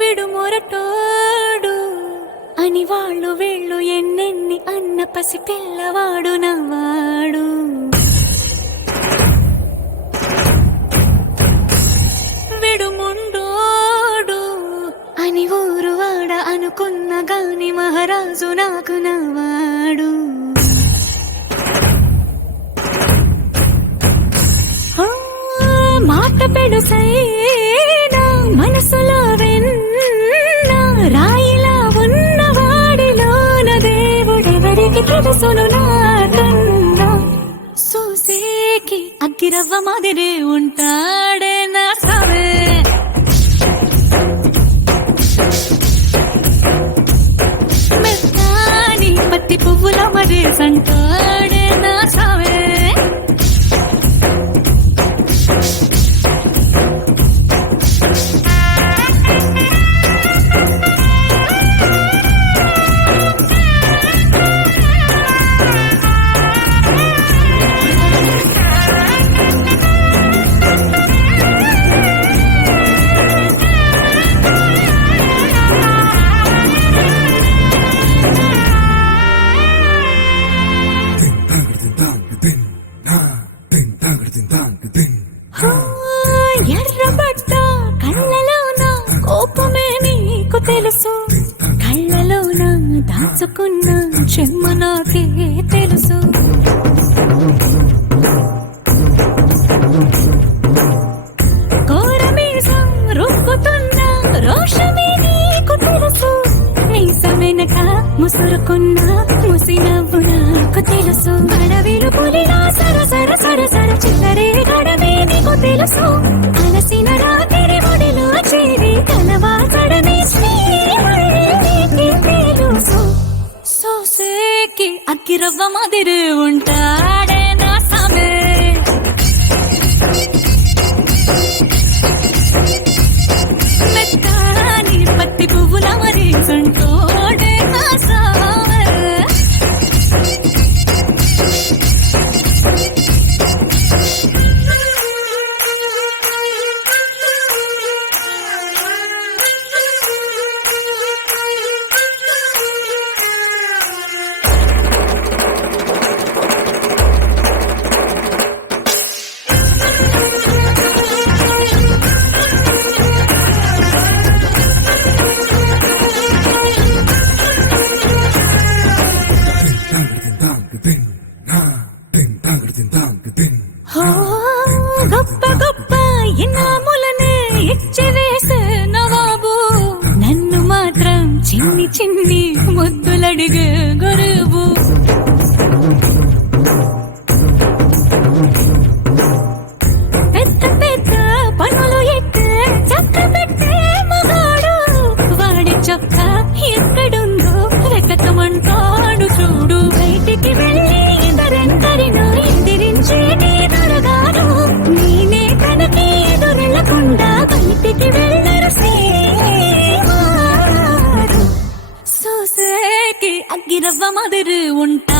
విడు మొరటోడు అని వాళ్ళు వీళ్ళు ఎన్నెన్ని అన్న పసి పిల్లవాడు నవ్వాడు. విడు ముండోడు అని ఊరు వాడ అనుకున్న గాని మహారాజు నాకు నవ్వాడు. మాట పెడుసైనా మనసులో వెన్న రాయిలా ఉన్నవాడిలోన దేవుడెవరికి తెలుసును నాకన్నా. చూసేకి అగ్గిరవ్వ మాదిరి ఉంటాడే నా సవే, మెత్తాని పత్తి పువ్వుల మరి సంటాడే నా సవే. ఎర్రబడ్డ కళ్ళలోన కోపమే నీకు తెలుసు, కళ్ళలోన దాచుకున్న చెమ్మ నాకే తెలుసు. కోరమీసం రుక్కుతున్న రోషమే నీకు తెలుసు, మీసం వెనక ముసురుకున్న ముసినవ్వు నాకు తెలుసు. అడవిలు పులిలా సరసర సరసర చిల్లరే గడమే నీకు తెలుసు, అలసిన రాత్రి ఒడిలో చేరి కలవాసడమే శ్రీమళ్ళీ తెలుసు. సోసేకి అగ్గిరవ్వ మాదిరి ఉంటాడే నా సమే, మెత్తాని పత్తి పువ్వుల మరి సంటోడే నా సమే. గొప్ప గొప్ప ఇనాములనే ఇచ్చి వేసే నవాబు, నన్ను మాత్రం చిన్ని చిన్ని ముద్దులడిగే గరువు. పెద్ద పెద్ద పనులు ఎక్కే చక్క పెట్టే మగాడు, వాడి చొక్క ఎక్కడుందో వెతకమంటాడు చూడు. బయటికి వెళ్ళి ఇద్దరెందరినో ఎదిరించేటి దొరగాడు, నేనే తనకి ఎదురెళ్ళకుండా బయటికి వెళ్ళరు సేవాడు. సోసేకి అగ్గిరవ్వ మాదిరి ఉంటా